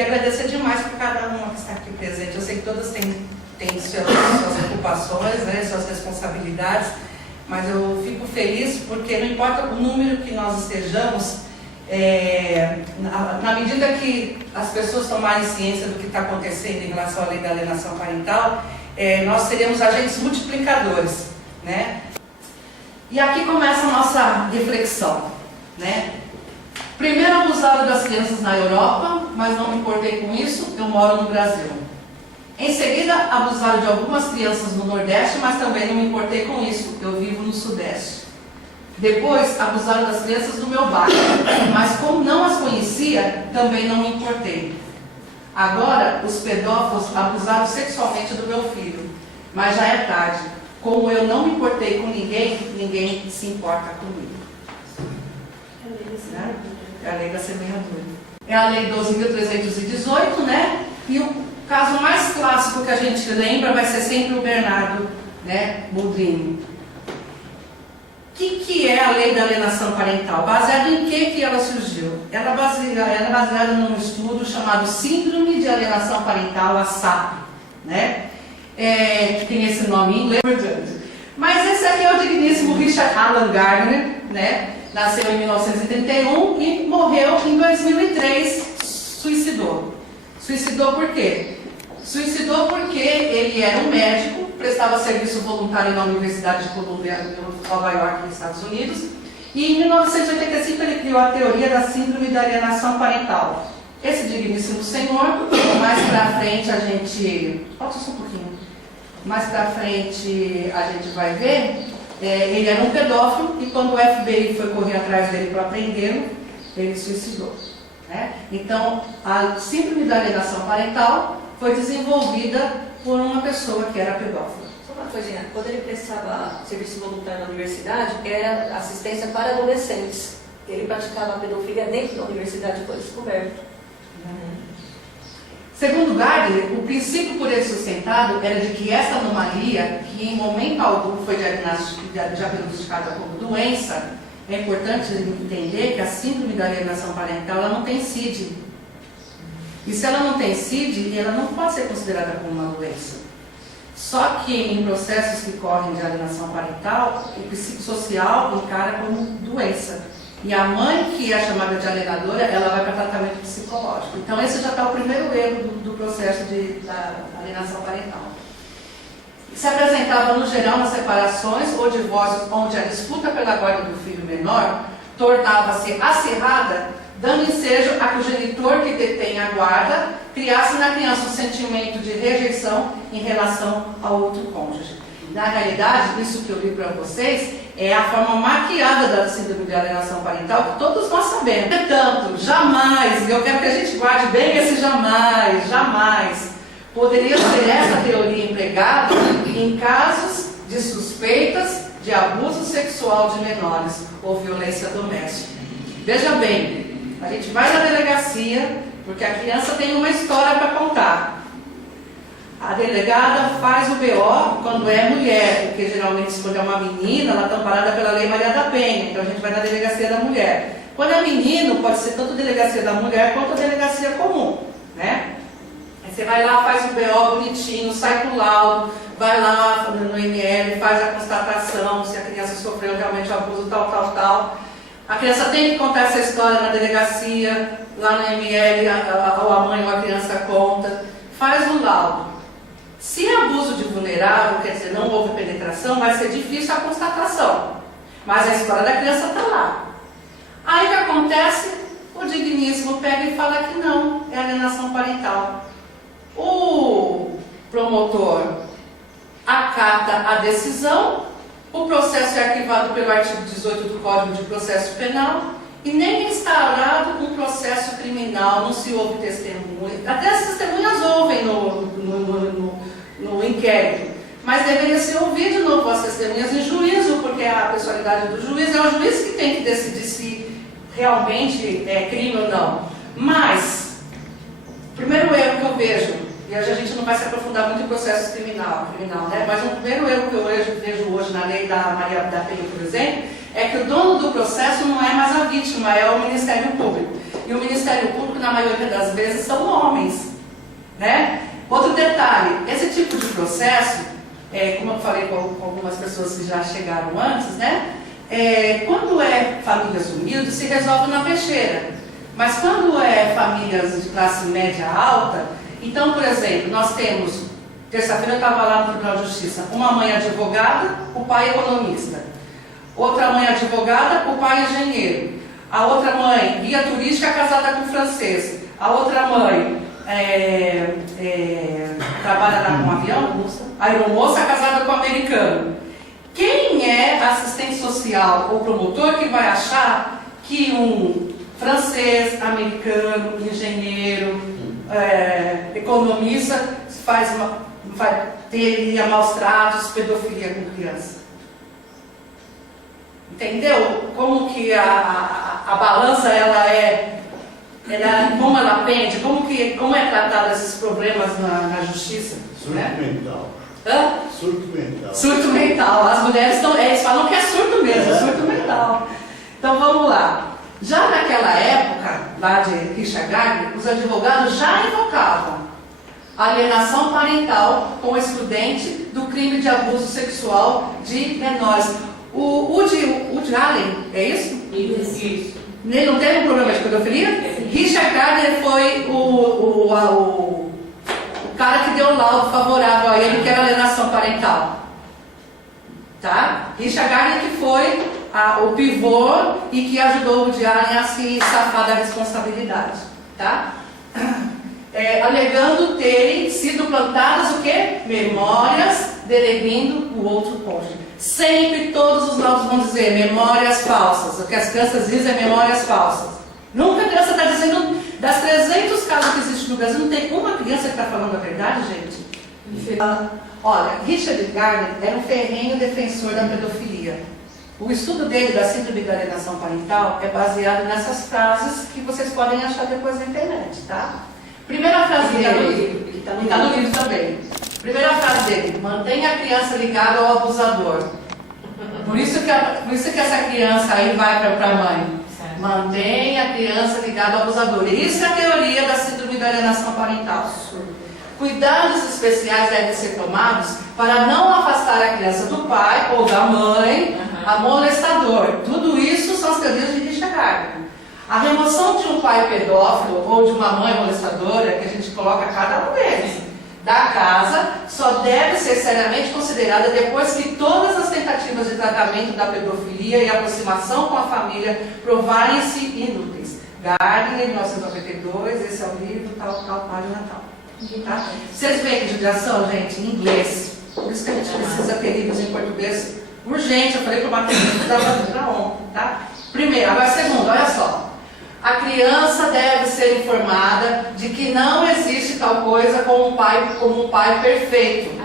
queria agradecer demais por cada uma que está aqui presente. Eu sei que todas têm suas ocupações, né, suas responsabilidades, mas eu fico feliz porque não importa o número que nós estejamos, na medida que as pessoas tomarem ciência do que está acontecendo em relação à lei da alienação parental, nós seremos agentes multiplicadores, né? E aqui começa a nossa reflexão, né? Primeiro, abusaram das crianças na Europa, mas não me importei com isso, eu moro no Brasil. Em seguida, abusaram de algumas crianças no Nordeste, mas também não me importei com isso, eu vivo no Sudeste. Depois, abusaram das crianças do meu bairro, mas como não as conhecia, também não me importei. Agora, os pedófilos abusaram sexualmente do meu filho, mas já é tarde. Como eu não me importei com ninguém, ninguém se importa comigo. É a lei da semeadura. É a lei 12.318, né? E o caso mais clássico que a gente lembra vai ser sempre o Bernardo, né, Boldrini. O que é a lei da alienação parental? Baseada em que ela surgiu? Ela é baseada num estudo chamado Síndrome de Alienação Parental, a SAP, né? Que tem esse nome em inglês. Mas esse aqui é o digníssimo Richard Alan Gardner, né? Nasceu em 1931 e morreu em 2003, suicidou. Suicidou por quê? Suicidou porque ele era um médico, prestava serviço voluntário na Universidade de Columbia, em Nova York, nos Estados Unidos, e em 1985 ele criou a teoria da síndrome da alienação parental. Esse digníssimo senhor, mais pra frente a gente... Falta só um pouquinho. Mais pra frente a gente vai ver, ele era um pedófilo e quando o FBI foi correr atrás dele para prendê-lo, ele suicidou. Né? Então, a síndrome da alienação parental foi desenvolvida por uma pessoa que era pedófila. Só uma coisinha, quando ele prestava serviço voluntário na universidade, era assistência para adolescentes. Ele praticava a pedofilia dentro da universidade, foi descoberto. Segundo Gardner, o princípio por ele sustentado era de que essa anomalia, que em momento algum foi diagnosticada como doença, é importante entender que a síndrome da alienação parental ela não tem CID. E se ela não tem CID, ela não pode ser considerada como uma doença. Só que em processos que correm de alienação parental, o psicossocial encara como doença. E a mãe, que é chamada de alienadora, ela vai para tratamento psicológico. Então esse já está o primeiro erro do processo da alienação parental. Se apresentava no geral nas separações ou divórcios onde a disputa pela guarda do filho menor tornava-se acirrada, dando ensejo a que o genitor que detém a guarda criasse na criança um sentimento de rejeição em relação ao outro cônjuge. Na realidade, isso que eu li para vocês é a forma maquiada da síndrome de alienação parental que todos nós sabemos. Portanto, jamais, e eu quero que a gente guarde bem esse jamais, poderia ser essa teoria empregada em casos de suspeitas de abuso sexual de menores ou violência doméstica. Veja bem, a gente vai na delegacia porque a criança tem uma história para contar. A delegada faz o BO quando é mulher, porque geralmente quando é uma menina, ela está amparada pela Lei Maria da Penha, então a gente vai na delegacia da mulher. Quando é menino, pode ser tanto a delegacia da mulher quanto a delegacia comum, né? Aí você vai lá, faz o BO bonitinho, sai com o laudo, vai lá no ML, faz a constatação se a criança sofreu realmente abuso, tal. A criança tem que contar essa história na delegacia, lá no ML, ou a mãe ou a criança conta, faz o laudo. Se é abuso de vulnerável, quer dizer, não houve penetração, vai ser difícil a constatação. Mas a história da criança está lá. Aí o que acontece? O digníssimo pega e fala que não, é alienação parental. O promotor acata a decisão, o processo é arquivado pelo artigo 18 do Código de Processo Penal e nem é instaurado um processo criminal, não se ouve testemunha. Até as testemunhas ouvem no inquérito, mas deveria se ouvir de novo as testemunhas em juízo, porque a pessoalidade do juiz é o juiz que tem que decidir se realmente é crime ou não. Mas, o primeiro erro que eu vejo, e a gente não vai se aprofundar muito em processo criminal, né? Mas o primeiro erro que eu vejo hoje na lei da Maria da Penha, por exemplo, é que o dono do processo não é mais a vítima, é o Ministério Público. e o Ministério Público, na maioria das vezes, são homens, né? Outro detalhe, esse tipo de processo, como eu falei com algumas pessoas que já chegaram antes, né? Quando é famílias humildes, se resolve na peixeira. Mas quando é famílias de classe média alta, então, por exemplo, nós temos, terça-feira eu estava lá no Tribunal de Justiça, uma mãe advogada, o pai economista. Outra mãe advogada, o pai engenheiro. A outra mãe, guia turística, casada com francês. A outra mãe trabalha lá com avião, aeromoça, casada com americano. Quem é assistente social ou promotor que vai achar que um francês, americano, engenheiro, economista vai ter maus tratos, pedofilia com criança? Entendeu? Como que a balança como ela pende, como é tratado esses problemas na justiça? Surto né? mental. Hã? Surto mental. Surto mental. As mulheres eles falam que é surto mesmo, surto mental. Então vamos lá. Já naquela época, lá de Richard Gardner, os advogados já invocavam a alienação parental como excludente do crime de abuso sexual de menores. O Woody Allen, é isso? Isso. Ele não teve um problema de pedofilia? Richard Gardner foi o cara que deu o laudo favorável a ele, que era alienação parental. Tá? Richard Gardner que foi o pivô e que ajudou o Woody Allen a se safar da responsabilidade. Tá? Alegando terem sido plantadas o quê? Memórias denegrindo o outro cônjuge. Sempre todos os laudos vão dizer memórias falsas. O que as crianças dizem é memórias falsas. Nunca a criança está dizendo, das 300 casos que existem no Brasil, não tem uma criança que está falando a verdade, gente? Olha, Richard Gardner era um ferrenho defensor da pedofilia. O estudo dele da síndrome da alienação parental é baseado nessas frases que vocês podem achar depois na internet, tá? Primeira frase dele, está no livro também. Primeira frase dele: mantenha a criança ligada ao abusador. Por isso que essa criança aí vai para a mãe. Mantenha a criança ligada ao abusador. E isso é a teoria da síndrome da alienação parental. Cuidados especiais devem ser tomados para não afastar a criança do pai ou da mãe, molestador. Tudo isso são as teorias de Richard Gardner. A remoção de um pai pedófilo ou de uma mãe molestadora, que a gente coloca cada um deles, da casa, só deve ser seriamente considerada depois que todas as tentativas de tratamento da pedofilia e aproximação com a família provarem-se inúteis. Gardner, 1992, esse é o livro, tal, página tal. Tá? Vocês veem que judiação, gente, em inglês. Por isso que a gente precisa ter livros em português urgente. Eu falei para o Matheus, que estava para ontem, tá? Primeiro, agora segundo, olha só. A criança deve ser informada de que não existe tal coisa como um pai perfeito.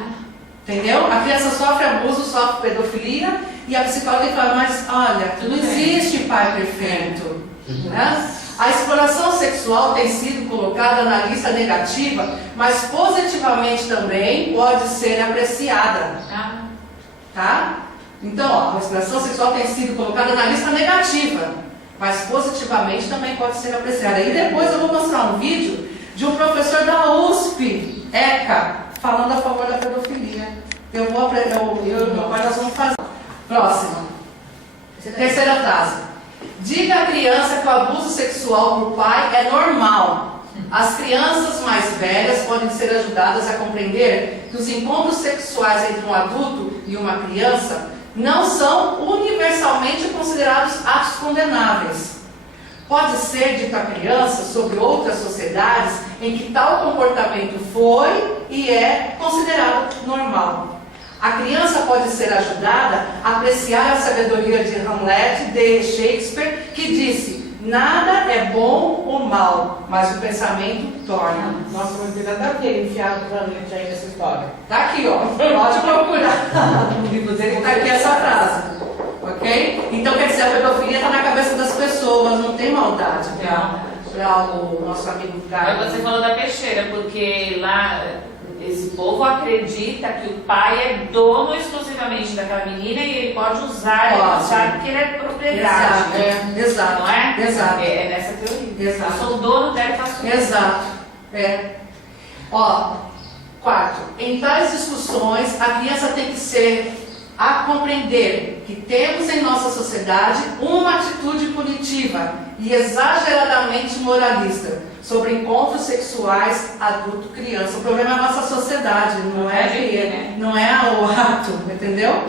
Entendeu? A criança sofre abuso, sofre pedofilia, e a psicóloga tem que falar, mas olha, não existe pai perfeito. Né? A exploração sexual tem sido colocada na lista negativa, mas positivamente também pode ser apreciada. Tá? Então, a exploração sexual tem sido colocada na lista negativa, mas positivamente também pode ser apreciada. E depois eu vou mostrar um vídeo de um professor da USP, ECA, falando a favor da pedofilia. Eu e meu pai nós vamos fazer. Próxima. Terceira frase. Diga à criança que o abuso sexual por pai é normal. As crianças mais velhas podem ser ajudadas a compreender que os encontros sexuais entre um adulto e uma criança não são universalmente considerados atos condenáveis. Pode ser dito à criança sobre outras sociedades em que tal comportamento foi e é considerado normal. A criança pode ser ajudada a apreciar a sabedoria de Hamlet de Shakespeare, que disse: nada é bom ou mal, mas o pensamento torna. Nossa, não tem nada a ver enfiado pra gente aí nessa história. Tá aqui, ó. Pode procurar. No livro dele tá aqui essa frase. Ok? Então quer dizer, a pedofilia está na cabeça das pessoas, não tem maldade. Para o nosso amigo Caio. Mas você falou da peixeira, porque lá Esse povo acredita que o pai é dono exclusivamente daquela menina e ele pode usar, ele sabe porque ele é propriedade. Exato. Não é? Exato. É nessa teoria. Exato. Eu sou o dono dela e faço isso. Exato. Quarto, em tais discussões, a criança tem que ser a compreender que temos em nossa sociedade uma atitude punitiva e exageradamente moralista sobre encontros sexuais adulto-criança. O problema é a nossa sociedade, não é o ato, entendeu?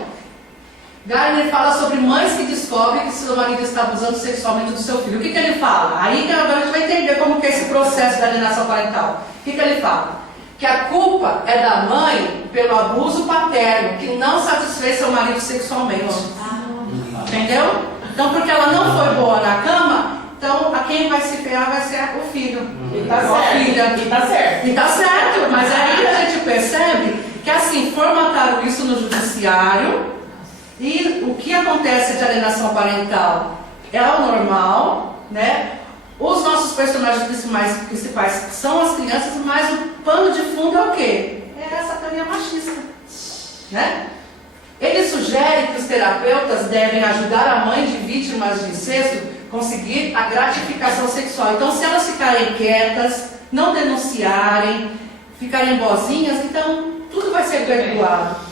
Gardner fala sobre mães que descobrem que seu marido está abusando sexualmente do seu filho. O que ele fala? Aí agora a gente vai entender como que é esse processo da alienação parental. O que ele fala? Que a culpa é da mãe pelo abuso paterno, que não satisfez seu marido sexualmente. Entendeu? Então, porque ela não foi boa na cama, então a quem vai se ferrar vai ser o filho. E tá certo. E tá certo, mas aí a gente percebe que assim, formataram isso no judiciário e o que acontece de alienação parental é o normal, né? Os nossos personagens principais são as crianças, mas o pano de fundo é o quê? É essa teoria machista, né? Ele sugere que os terapeutas devem ajudar a mãe de vítimas de incesto conseguir a gratificação sexual. Então, se elas ficarem quietas, não denunciarem, ficarem boazinhas, então tudo vai ser perdoado.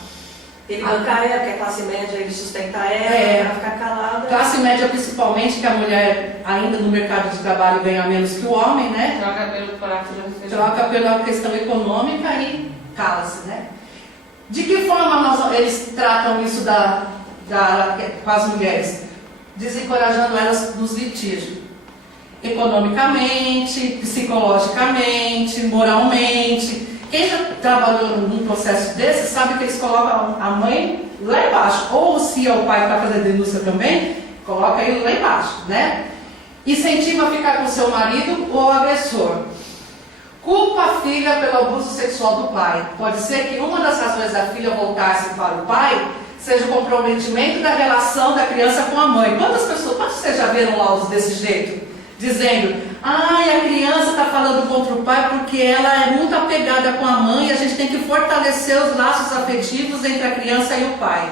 Ele bancar ela, que é classe média, ele sustentar ela, para ficar calada. Classe média principalmente, que a mulher ainda no mercado de trabalho ganha menos que o homem, né? Troca pela questão econômica e cala-se, né? De que forma eles tratam isso com as mulheres? Desencorajando elas nos litígios. Economicamente, psicologicamente, moralmente. Quem já trabalhou num processo desse sabe que eles colocam a mãe lá embaixo. Ou se é o pai que está fazendo denúncia também, coloca ele lá embaixo, né? Incentiva a ficar com seu marido ou agressor. Culpa a filha pelo abuso sexual do pai. Pode ser que uma das razões da filha voltar-se para o pai seja o comprometimento da relação da criança com a mãe. Quantos vocês já viram laudos desse jeito? Dizendo, a criança está falando contra o pai porque ela é muito apegada com a mãe e a gente tem que fortalecer os laços afetivos entre a criança e o pai.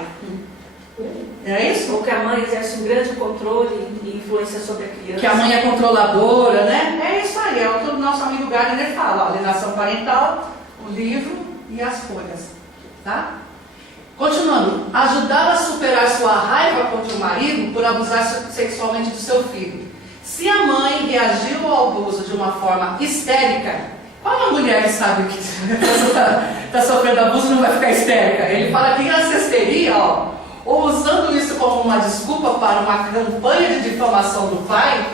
É isso? Ou que a mãe exerce um grande controle e influência sobre a criança. Que a mãe é controladora, né? É isso aí, é o que o nosso amigo Gardner fala, alienação parental, o livro e as folhas, tá? Continuando, ajudá-la a superar sua raiva contra o marido por abusar sexualmente do seu filho. Se a mãe reagiu ao abuso de uma forma histérica, qual a mulher que sabe que está sofrendo abuso não vai ficar histérica? Ele fala que a histeria, ou usando isso como uma desculpa para uma campanha de difamação do pai,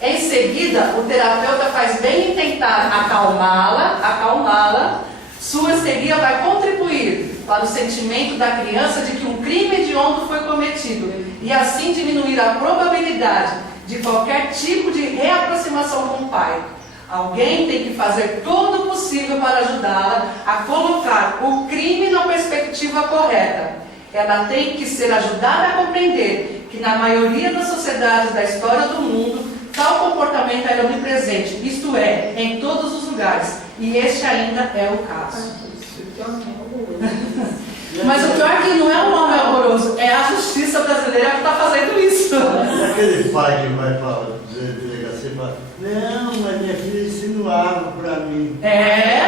em seguida o terapeuta faz bem em tentar acalmá-la, sua histeria vai contribuir para o sentimento da criança de que um crime hediondo foi cometido e assim diminuir a probabilidade de qualquer tipo de reaproximação com o pai. Alguém tem que fazer todo o possível para ajudá-la a colocar o crime na perspectiva correta. Ela tem que ser ajudada a compreender que na maioria das sociedades da história do mundo, tal comportamento era onipresente, isto é, em todos os lugares. E este ainda é o caso. Mas o pior é que não é um homem horroroso, é a justiça brasileira que está fazendo isso. Aquele pai que vai para a delegacia e fala, não, mas minha filha insinuava para mim.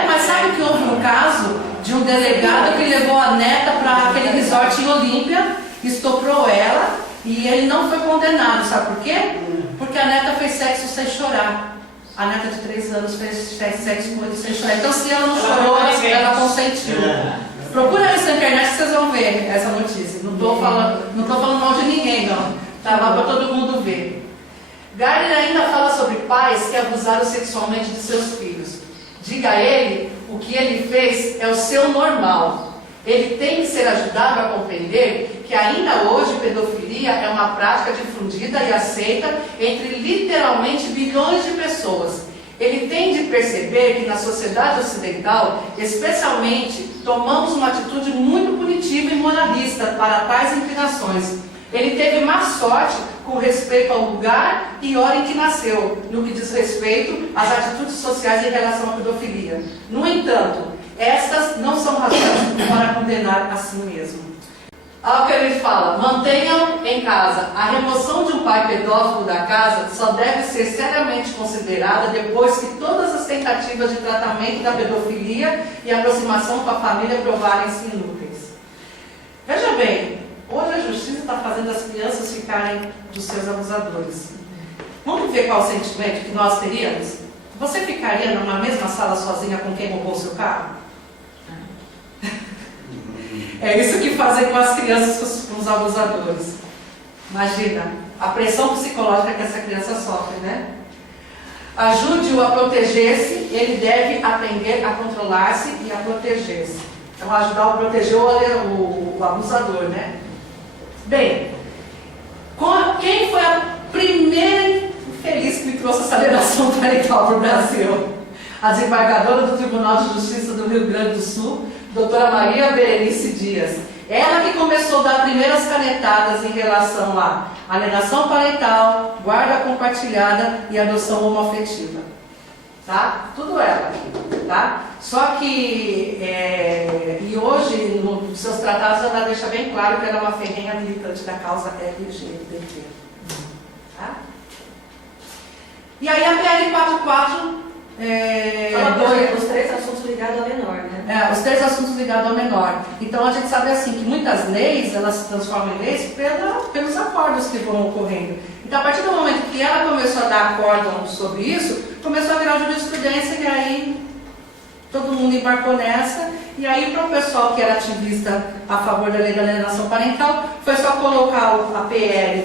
Mas sabe que houve um caso de um delegado que levou a neta para aquele resort em Olímpia, estuprou ela e ele não foi condenado, sabe por quê? Porque a neta fez sexo sem chorar. A neta de 3 anos fez sexo com ele sem chorar. Então se ela não chorou, ela consentiu. Procura isso na internet que vocês vão ver essa notícia. Não estou falando mal de ninguém, não. Está lá para todo mundo ver. Gardner ainda fala sobre pais que abusaram sexualmente de seus filhos. Diga a ele, o que ele fez é o seu normal. Ele tem que ser ajudado a compreender que ainda hoje pedofilia é uma prática difundida e aceita entre literalmente bilhões de pessoas. Ele tem de perceber que na sociedade ocidental, especialmente, tomamos uma atitude muito punitiva e moralista para tais inclinações. Ele teve má sorte com respeito ao lugar e hora em que nasceu, no que diz respeito às atitudes sociais em relação à pedofilia. No entanto, estas não são razões para condenar a si mesmo. Olha o que ele fala: mantenham em casa. A remoção de um pai pedófilo da casa só deve ser seriamente considerada depois que todas as tentativas de tratamento da pedofilia e aproximação com a família provarem-se inúteis. Veja bem, hoje a justiça está fazendo as crianças ficarem dos seus abusadores. Vamos ver qual o sentimento que nós teríamos? Você ficaria numa mesma sala sozinha com quem roubou seu carro? É isso que fazem com as crianças, com os abusadores. Imagina a pressão psicológica que essa criança sofre, né? Ajude-o a proteger-se, ele deve aprender a controlar-se e a proteger-se. Então, ajudar a proteger o abusador, né? Bem, quem foi a primeira infeliz que me trouxe essa alienação parental para o Brasil? A desembargadora do Tribunal de Justiça do Rio Grande do Sul, doutora Maria Berenice Dias. Ela que começou a dar primeiras canetadas em relação à alienação parental, guarda compartilhada e adoção homoafetiva. Tá? Tudo ela. Tá? Só que, e hoje, nos seus tratados, ela deixa bem claro que ela é uma ferrenha militante da causa LGBT. Tá? E aí a PL 44... os 3 assuntos ligados ao menor, né? Os 3 assuntos ligados ao menor. Então a gente sabe assim que muitas leis, elas se transformam em leis pelos acordos que vão ocorrendo. Então a partir do momento que ela começou a dar acórdão sobre isso, começou a virar jurisprudência e aí todo mundo embarcou nessa. E aí para o pessoal que era ativista a favor da lei da alienação parental, foi só colocar a PL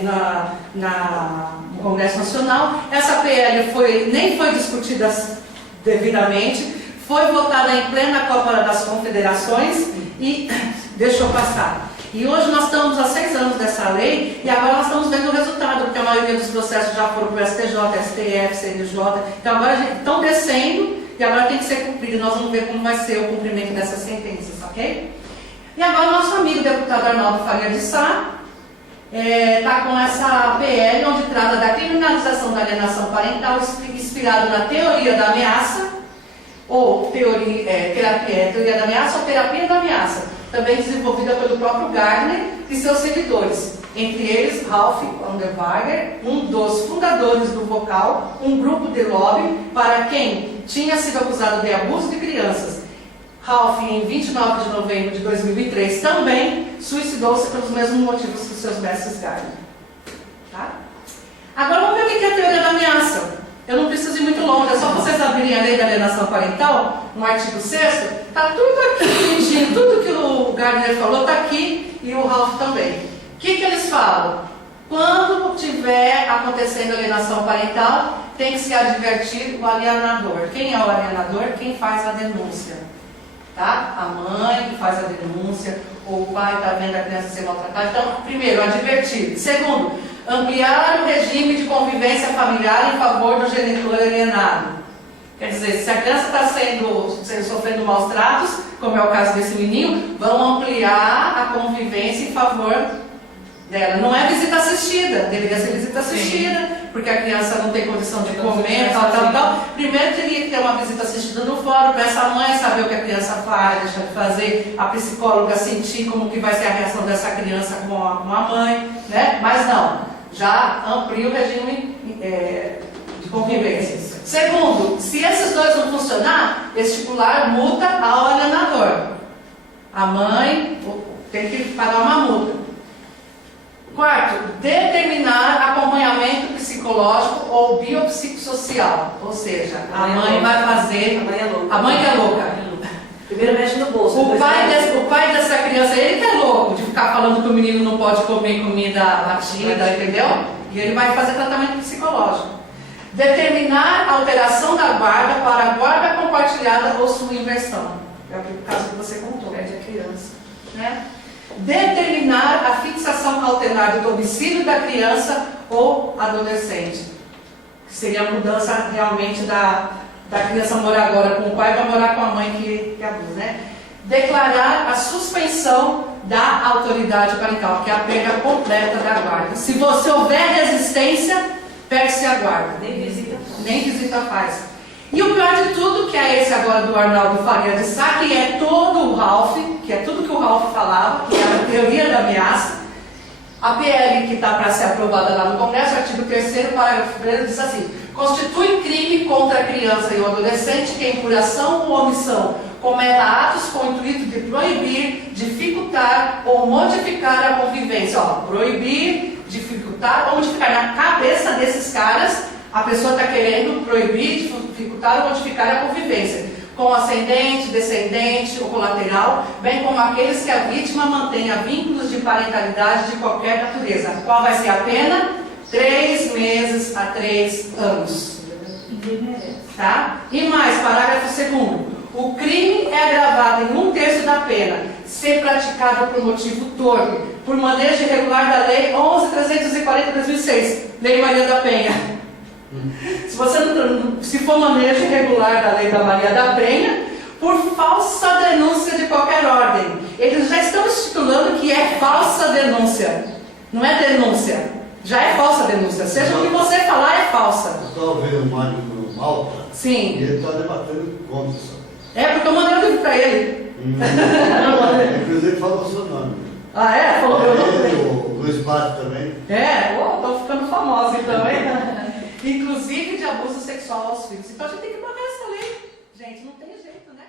no Congresso Nacional. Essa PL nem foi discutida devidamente, foi votada em plena Copa das Confederações e deixou passar. E hoje nós estamos há 6 anos dessa lei e agora nós estamos vendo o resultado, porque a maioria dos processos já foram para o STJ, STF, CNJ, então agora estão descendo e agora tem que ser cumprido. E nós vamos ver como vai ser o cumprimento dessas sentenças, ok? E agora nosso amigo deputado Arnaldo Faria de Sá está com essa PL onde trata da criminalização da alienação parental inspirado na teoria da ameaça ou teoria da ameaça ou terapia da ameaça, também desenvolvida pelo próprio Gardner e seus seguidores, entre eles Ralph Underwager, um dos fundadores do Vocal, um grupo de lobby para quem tinha sido acusado de abuso de crianças. Ralph, em 29 de novembro de 2003, também suicidou-se pelos mesmos motivos que os seus mestres Gardner. Tá? Agora vamos ver o que é a teoria da ameaça. Eu não preciso ir muito longe, é só vocês abrirem a lei da alienação parental, no artigo 6º, está tudo aqui, tudo que o Gardner falou está aqui e o Ralph também. O que eles falam? Quando tiver acontecendo alienação parental, tem que se advertir o alienador. Quem é o alienador? Quem faz a denúncia. Tá? A mãe que faz a denúncia, ou o pai está vendo a criança ser maltratada. Então, primeiro, advertir. Segundo, ampliar o regime de convivência familiar em favor do genitor alienado. Quer dizer, se a criança está sofrendo maus tratos, como é o caso desse menino, vão ampliar a convivência em favor dela. Não é visita assistida, deveria ser visita assistida, porque a criança não tem condição de comer, tal. Primeiro teria que ter uma visita assistida no fórum, para essa mãe saber o que a criança faz, deixar de fazer, a psicóloga sentir como que vai ser a reação dessa criança com a mãe, né? Mas não, já amplia o regime de convivência. Segundo, se esses dois não funcionar, estipular multa ao alienador. A mãe tem que pagar uma multa. Quarto, determinar acompanhamento psicológico ou biopsicossocial. Ou seja, a mãe vai fazer... A mãe que é louca. Primeiro mexe no bolso. O pai dessa criança, ele que é louco, de ficar falando que o menino não pode comer comida batida, entendeu? E ele vai fazer tratamento psicológico. Determinar a alteração da guarda para a guarda compartilhada ou sua inversão. É o caso que você contou. Perde a criança. Né? Determinar a fixação cautelar do domicílio da criança ou adolescente. Que seria a mudança realmente da criança morar agora com o pai para morar com a mãe que abusa, né? Declarar a suspensão da autoridade parental, que é a perda completa da guarda. Se você houver resistência, perde-se a guarda. Nem visita faz. Nem visita faz. E o pior de tudo, que é esse agora do Arnaldo Faria de Sá, que é todo o Ralph, que é tudo que o Ralph falava, que é a teoria da ameaça. A PL que está para ser aprovada lá no Congresso, artigo 3º, parágrafo 1º, diz assim: constitui crime contra a criança e o adolescente quem, por ação ou omissão, cometa atos com o intuito de proibir, dificultar ou modificar a convivência. Ó, proibir, dificultar ou modificar. Na cabeça desses caras, a pessoa está querendo proibir, dificultar ou modificar a convivência, com ascendente, descendente ou colateral, bem como aqueles que a vítima mantenha vínculos de parentalidade de qualquer natureza. Qual vai ser a pena? 3 meses a 3 anos. Tá? E mais, parágrafo 2º. O crime é agravado em 1/3 da pena, ser praticado por motivo torpe, por manejo irregular da Lei 11.340/2006, Lei Maria da Penha. Se for manejo irregular da Lei da Maria da Penha, por falsa denúncia de qualquer ordem. Eles já estão estipulando que é falsa denúncia, não é denúncia. Já é falsa denúncia, seja o que você falar é falsa. Eu estou vendo o Mário no Malta. Sim. E ele está debatendo contra isso. É, porque eu mandei um livro para ele. Inclusive falou o seu nome. Ah, é? Falou meu nome. O Luiz Pato também. É, tô ficando famosa então, hein? Inclusive de abuso sexual aos filhos. Então a gente tem que botar essa lei. Gente, não tem jeito, né?